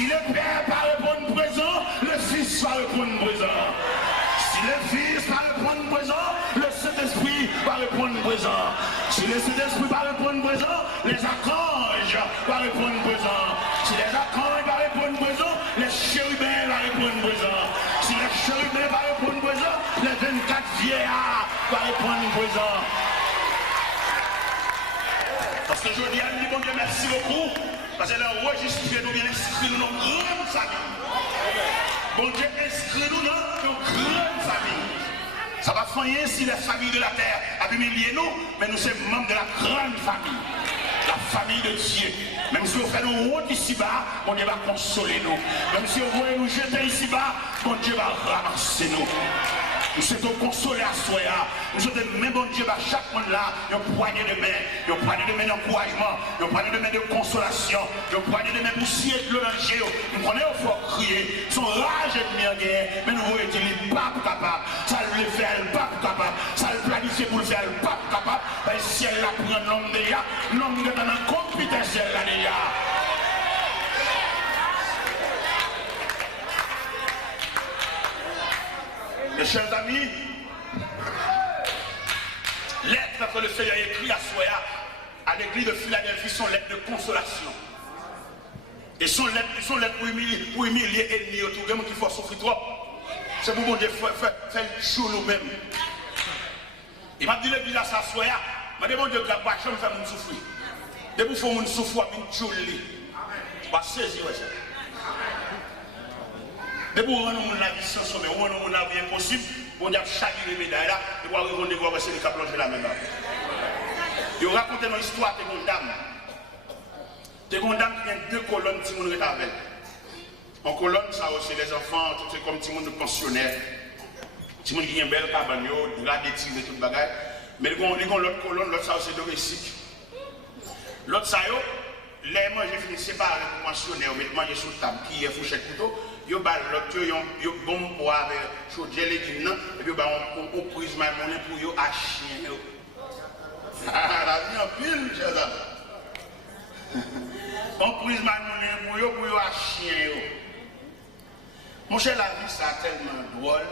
Si le Père va répondre présent, le Fils va répondre présent. Si le Fils va répondre présent, le Saint-Esprit va répondre présent. Si le Saint-Esprit va répondre présent, les archanges vont répondre présent. Si les archanges vont répondre présent, les chérubins vont répondre présent. Si les chérubins vont répondre présent, les 24 vieillards vont répondre présent. Parce que je dis à lui, bon Dieu, merci beaucoup. Parce qu'elle a enregistré nous, bien inscrit nous dans une grande famille. Bon Dieu, inscrit-nous dans une grande famille. Ça va faire si les familles de la terre a humilié nous, mais nous sommes membres de la grande famille. La famille de Dieu. Même si on fait nous honte ici-bas, bon Dieu va consoler nous. Même si on voulait nous jeter ici-bas, bon Dieu va ramasser nous. Nous sommes consolés à soi. Nous sommes même bon Dieu, chaque monde là, une poignée de main d'encouragement, une poignée de main de consolation, une poignée de main pour scier le danger. Nous connaissons il faut crier, son rage est bien guerre, mais nous voyons qu'il n'est pas capable. Ça le fait, elle n'est pas capable. Ça le planifie pour le faire, elle n'est pas capable. Parce que si elle la prend l'homme déjà, l'homme est dans la compétence là déjà. Mes chers amis, lettres que le Seigneur écrit à Soya, à l'église de Philadelphie, sont lettres de consolation. Et sont lettres pour humilier l'ennemi autour de nous qui faut souffrir trop. C'est pour bon Dieu faire le jour nous-mêmes. Il m'a dit l'église à sa Soya, il m'a dit bon Dieu, la pas jamais faire mon souffrir. Dès que vous faites mon souffrir, vous me tuez. On va saisir ça. Mais pour rendre la vie sans sommet, pour rendre la vie impossible, on a chaque médaille là, et pour arriver à voir c'est le cap plonger la même là. Je vais raconter une histoire de mon dame. De mon dame qui a deux colonnes qui sont avec. En colonne, ça aussi les enfants, tout c'est comme tout le monde pensionnaire. Tout le monde qui a une belle cabane, drap des tigres et tout le bagage. Mais ils ont l'autre colonne, l'autre ça aussi domestique. L'autre ça, les manger fini séparés pour pensionnaire, mais manger sur table, qui est fourchette couteau. Yo bal l'autre yo bon pour avec chaudier légumes non et puis on prise ma monnaie pour yo à chien yo. Ah la vie en pile chers amis. On prise ma monnaie pour yo à chien yo. Mon cher la vie ça tellement drôle.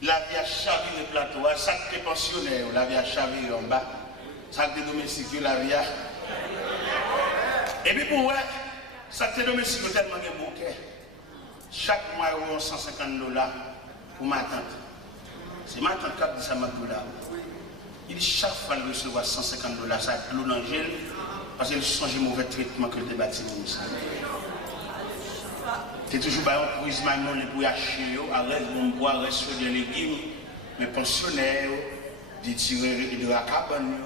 La vie a chaviré le plateau, ça que pensionnaire, la vie a chaviré en bas. Ça que domestique la vie a. Et puis pour ouais, ça que domestique tellement de bon cœur. Chaque mois, ils ont $150 pour ma tante. C'est ma tante qui a dit ça, ma $. Il dit chaque fois qu'il reçoit $150, ça a de l'eau dans le gel, parce qu'il change le mauvais traitement que le bâtiment. C'est toujours un prisme pour acheter, arrête mon bois, reste sur des légumes, mais pensionnaires, des tireurs de la cabane,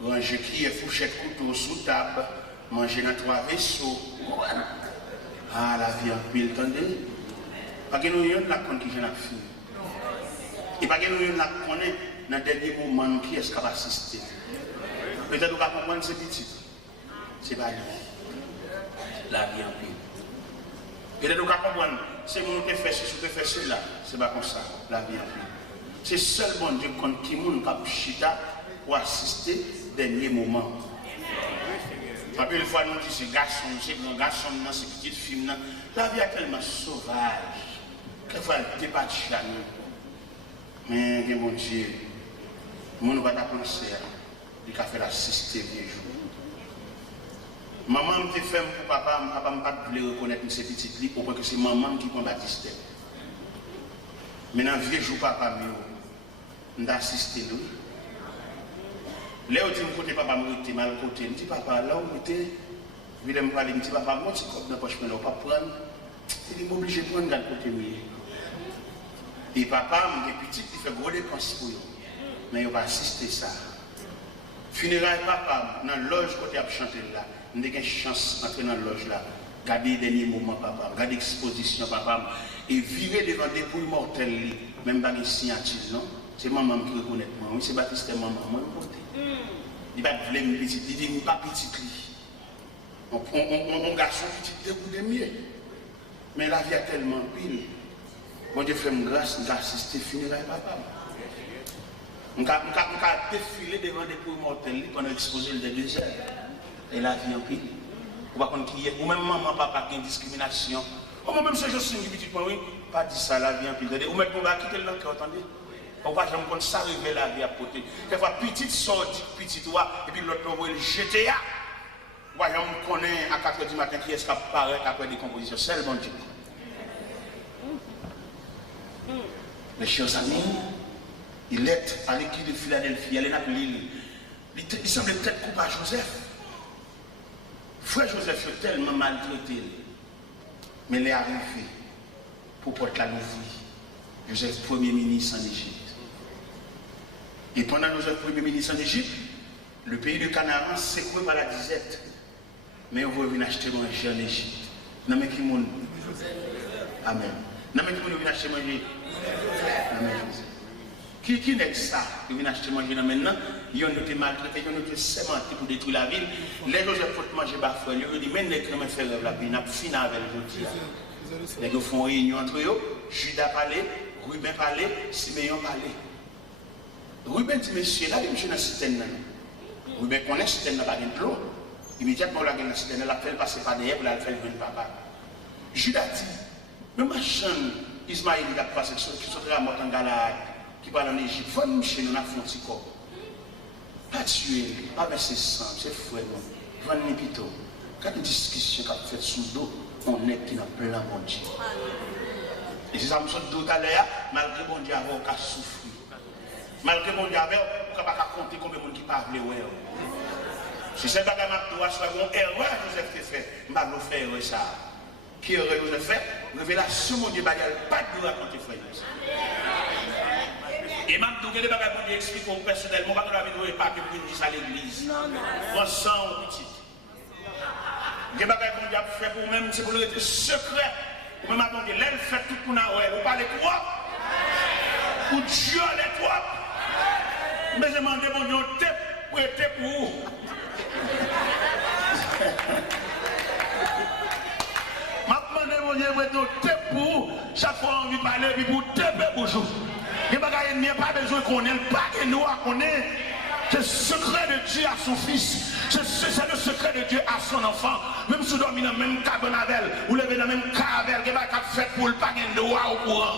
ranger qui est fourchette couteau sous table, manger dans 3 vaisseaux. Ah, la vie en pile, attendez. Parce que nous avons la compte qui vient à finir. Et parce que nous avons la connaître dans le dernier moment qui est-ce qui va assister. Peut-être que vous comprendre ce petit. C'est pas lui. La vie en pile. Peut-être que vous comprendre, c'est mon qui fait ceci, qui fait cela. C'est pas comme ça. La vie en pile. C'est seul bon Dieu qui a chita pour assister au dernier moment. Après, une fois, nous disons, c'est garçon, c'est garçon, c'est petite fille. La vie est tellement sauvage. Quelquefois, elle débat chez nous. Mais, mon Dieu, nous ne va pas penser à faire l'assister des jours. Maman me fait pour papa, papa ne pas reconnaître ces petites filles pour que c'est maman qui prend Baptiste. Mais dans le vieux jour, papa, nous assisté nous. Là, je dis, côté papa, je suis mal côté. Je dis, papa, là où je suis, je vais me parler, je dis, papa, moi, tu ne peux pas prendre. Il est obligé de prendre le côté. Et papa, mon petit, il fait gros dépenses pour eux. Mais il va assister ça. Funérailles, papa, dans la loge, côté à chanter là, on a une chance d'entrer dans la loge là. Garder les derniers moments, papa, garder l'exposition, papa, et virer devant des poules mortelles, même pas de signature, non? C'est maman qui reconnaît moi. Oui, c'est Baptiste, maman, moi, il va te vouloir petit, il dit, pas petit. On garçon petit, debout de mieux. Mais la vie a tellement pile. Mon Dieu fait une grâce, on a assisté funérailles, papa. On a défilé devant des poules mortelles pendant l'exposé le désert. Et la vie en pile. Ou pas qu'on qui est, ou même maman, papa qui a une discrimination. Ou même si je suis une petite oui, pas dit ça la vie en pile. Ou même on va quitter le cœur, attendez. On va jamais qu'on s'arrive la vie à côté. Des fois, petite sortie, petite toi, et puis l'autre on va le jeter. Voyons, on connaît à 4h du matin qui est-ce qui apparaît après des compositions. C'est le bon Dieu. Mes chers amis, il est à l'équipe de Philadelphie, elle est dans l'île. Il semble peut-être coupable à Joseph. Frère Joseph est tellement maltraité, mais il est arrivé pour porter la nouvelle. Joseph, premier ministre en Égypte. Et pendant Joseph, premier ministre en Égypte, le pays de Canaan secoué par la disette. Mais on va venir acheter manger en Égypte. Non mais qui monde? Amen. Non mais qui monde vient acheter manger? Amen. Qui n'est ça? Qui vient acheter manger maintenant? Ils ont été maltraités, ils ont été sémentés pour détruire la ville. Les Joseph pour manger bafoué, ils ont dit mais les crèmes faire la ville, ils ont fini avec le gens. Ils font réunion entre eux, Judas parlait, Ruben parlait, Siméon parlait. Ruben dit monsieur là, monsieur dans la citerne. Ruben connaît la citerne, n'a pas de l'eau. Immédiatement, la gueule de la citerne, elle a fait passer par derrière pour la faire venir papa. Judas dit, mais ma chaîne, Ismaël, il a passé qui sont très morts en Galade, qui parle en Égypte. Faut nous chez nous, on a fait un petit corps. Pas tuer, pas verser sang, c'est frère, non. Vendre les pitons. Quand une discussion qu'a fait sous dos, on est qui n'a plein bon Dieu. Et c'est ça, je me suis dit tout à l'heure, malgré bon Dieu, on a souffert. Malgré bon Dieu, on ne peut pas compter combien de gens qui parlent. Si c'est pas que je soit une erreur Joseph qui fait, je ne vais pas faire ça. Qui erreur Joseph fait? Révélation, mon Dieu, pas de raconter frère. Et même tout le monde explique personnellement, pas que vous pas que vous dites à l'église. On sent au petit. Les bagages qu'on a fait pour vous-même, c'est pour le rester secret. Vous même attendez, l'aile fait tout pour nous. Vous parlez trop. Ou Dieu les trop. Mais je demande mon Dieu, pour être pour vous. Je demande mon Dieu, pour être pour vous. Chaque fois on vient parler, puis pour taper pour vous. Les bagages, il n'y a pas besoin qu'on ait, pas que nous qu'on ait. C'est le secret de Dieu à son fils. C'est le secret de Dieu à son enfant. Même si vous dormez dans la même cabane, vous levez dans la même cabane, vous avez fait pour le paquet de droit au courant.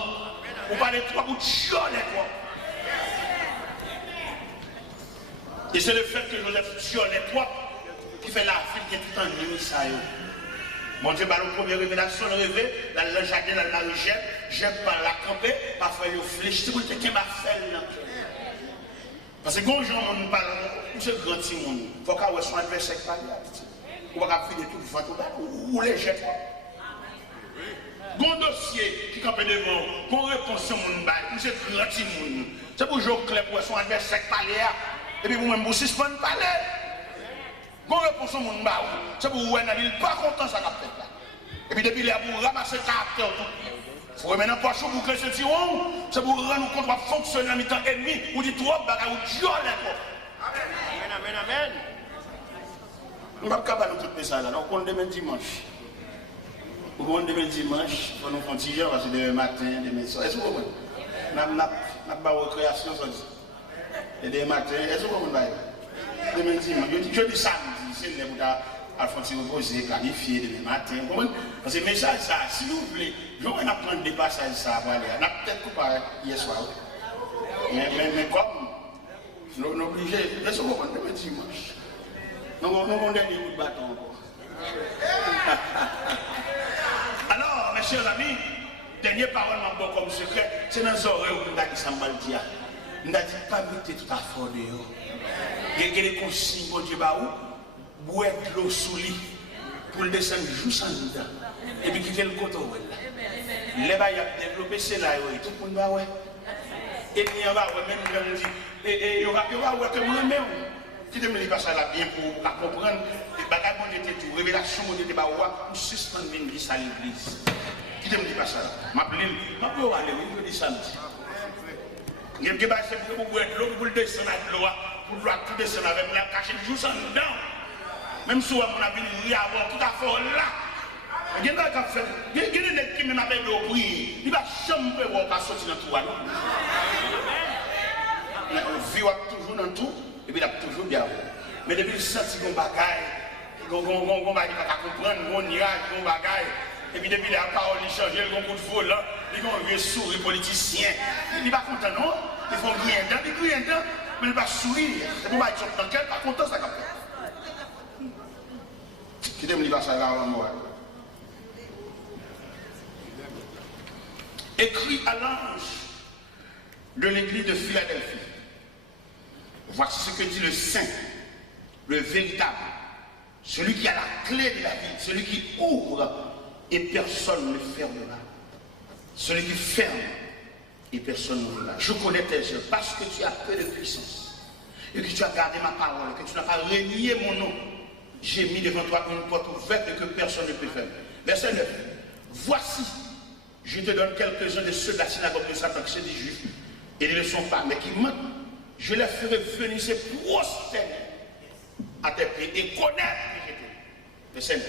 Vous parlez trois pour Dieu les trois. Et c'est le fait que Joseph tue les trois qui fait la fille qui est tout en ministère. Mon Dieu, par la première révélation, le réveil, le jardin, la richesse, j'aime pas la camper, parfois il fléchit, c'est pour te qu'il m'a fait là. Parce que quand les gens ne parlent pas, c'est grand monde. Il faut qu'on soit adversaire qui parle. On va finir tout le temps, ou les jette. Bon dossier qui campe devant, qu'on réponse sur mon bail, c'est grand monde. C'est pour jouer clair pour son adversaire qui parle. Et puis vous-même, vous suspendez parler. Qu'on réponse sur mon bail, c'est pour vous, il n'est pas content ça qu'a fait là. Et puis depuis là, vous ramassez le caractère. Il faut remettre un poche pour que ce tiron, c'est pour rendre compte de fonctionner en mi-temps ennemi, ou dit trop, bagarre ou Dieu Amen, amen, amen. On va pas nous tout ça là, on compte demain dimanche. On compte demain dimanche, pour nous faire 10 heures, parce que demain matin, demain soir. Est-ce que vous comprenez? On a pas de récréation, et demain matin, est-ce que vous comprenez? Demain dimanche, je dis samedi, c'est le Alphonse reposer, planifier demain matin. Parce que message ça, si vous voulez, je vais apprendre des passages ça pour aller. On a peut-être coupé hier soir. Mais comme nous obligés, laissez vous prendre demain dimanche. Nous avons des coups de bâton encore. Alors, mes chers amis, dernière parole bon comme secret, c'est dans les oreilles où nous avons dit ça mal dit. Nous avons dit pas mettre tout à fond dehors. Il y a des consignes pour Dieu où boire de l'eau sous lit pour le descendre juste en dedans et puis quitter le côté où là. Les bails ont développé c'est là tout le monde va ouais. Et il y a même quand dit et il y aura que moi-même qui te me dit pas ça là bien pour comprendre les bagages mon Dieu tout révélation mon Dieu ba wa pour suspendre l'église à l'église. Qui te me dit pas ça là. M'appeler aller oui dit samedi. Il y a des bails c'est pour boire de l'eau pour le descendre à l'eau pour tout descendre avec la cacher juste en dedans. Même si on a vu avant tout à fait là, il y a des gens qui m'ont appelé au prier, il va jamais voir sortir dans tout. On vit toujours dans tout, et puis il a toujours bien. Mais depuis le senti qu'on bagaille, on va comprendre, on mirage, on bagaille. Et puis depuis la parole, il change, il y a un coup de foule, il y a un vieux sourire politicien. Il n'est pas content, non? Il faut griller un temps, il grille un temps, mais il va sourire. C'est pour être dans quel pas content, ça comme ça. Qui t'aime, il va ça avant moi. Écrit à l'ange de l'église de Philadelphie. Voici ce que dit le saint, le véritable, celui qui a la clé de la vie, celui qui ouvre et personne ne fermera. Celui qui ferme et personne ne l'ouvrira. Je connais tes œuvres parce que tu as peu de puissance et que tu as gardé ma parole, que tu n'as pas renié mon nom. J'ai mis devant toi une porte ouverte et que personne ne peut fermer. Verset 9. Voici, je te donne quelques-uns de ceux de la synagogue de Satan, qui sont des juifs, et ne le sont pas, mais qui mentent. Je les ferai venir se prosterner à tes pieds et connaître que j'étais. Verset 9.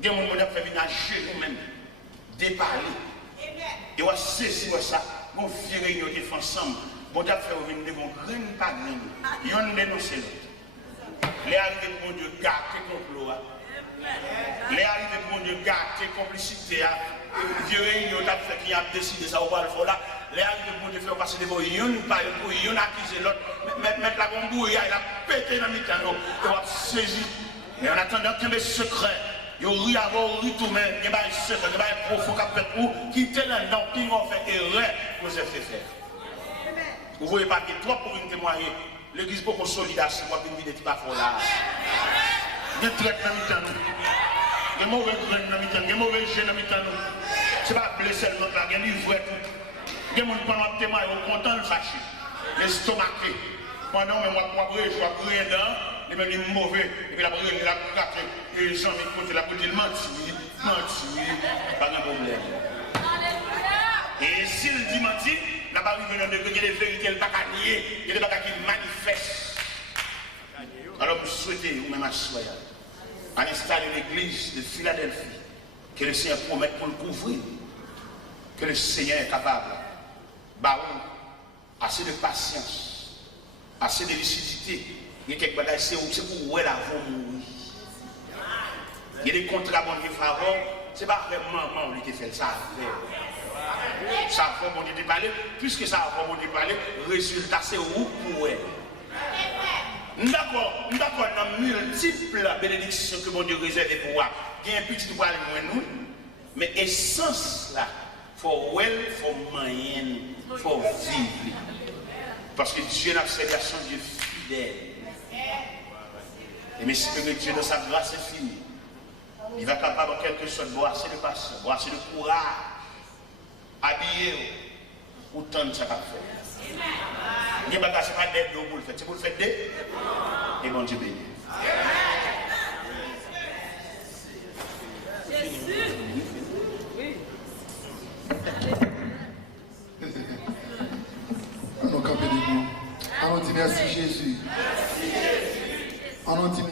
Il y a des gens qui fait venir à genoux même, déparler. Et on va saisir ça, on va faire réunion qui fait ensemble. Bon, on va faire venir devant grain par grain. Il y a un dénoncé l'autre. Les arrivées de mon Dieu, gâter complot. Les arrivées de mon Dieu, gâter complicité. Vieux réunion qui a décidé ça, on va le faire là. Les arrivées de mon Dieu, faire passer devant une par une pour une accuser l'autre. Mettre la gombouille, il a pété dans le mi-temps. On va saisir. Mais en attendant qu'il y ait des secrets. Yo ri avant, ri tout même, il y a un secret, il y a un profond qui a fait pour quitter le nom, qui ont fait erreur pour se faire. Vous voyez pas que trois pour une témoigner, l'église beaucoup solide, c'est moi qui me dis pas fort là. Il y a traite dans le temps, il y a mauvais grain dans le temps, il y a mauvais jeu dans le temps. Ce n'est pas blesser l'autre là, il y a du vrai tout. Il y a des gens qui ont témoigné, ils sont contents de fâcher, l'estomaqué. Pendant que moi, je vais brûler dedans. Les mêmes mauvais, et puis la brûle, la carte, et les gens qui côté la côté, ils mentent, pas de problème. Et s'il dit mentir, n'a pas arrivé dans le degré de vérité, il n'y a pas qu'à nier, il y a des bagages qui manifestent. Alors, vous souhaitez, ou même à soi, à installer l'église de Philadelphie, que le Seigneur promet pour le couvrir, que le Seigneur est capable, assez de patience, assez de lucidité. Il y a quelques bagages, c'est pour où elle a mourir. Il y a des contrats qui font avant, ce n'est pas vraiment lui qui fait ça. Ça a vraiment été parlé, puisque ça a vraiment été parlé, le résultat c'est où pour elle. D'accord, dans multiples bénédictions que mon Dieu réserve pour moi, il y a un petit poil moins nous, mais essence là, il faut well, il faut moyen, il faut vivre. Parce que Dieu n'a fait son Dieu fidèle. Et mais si Dieu dans sa grâce est fini, il va capable en quelque sorte de boire assez de patience, boire assez de courage, habiller autant de ça qu'a fait. Il n'y a pas d'aide pour le faire, c'est pour le faire d'aide. Et bon Dieu béni. Allons camper debout. Allons dire merci Jésus. Allons dire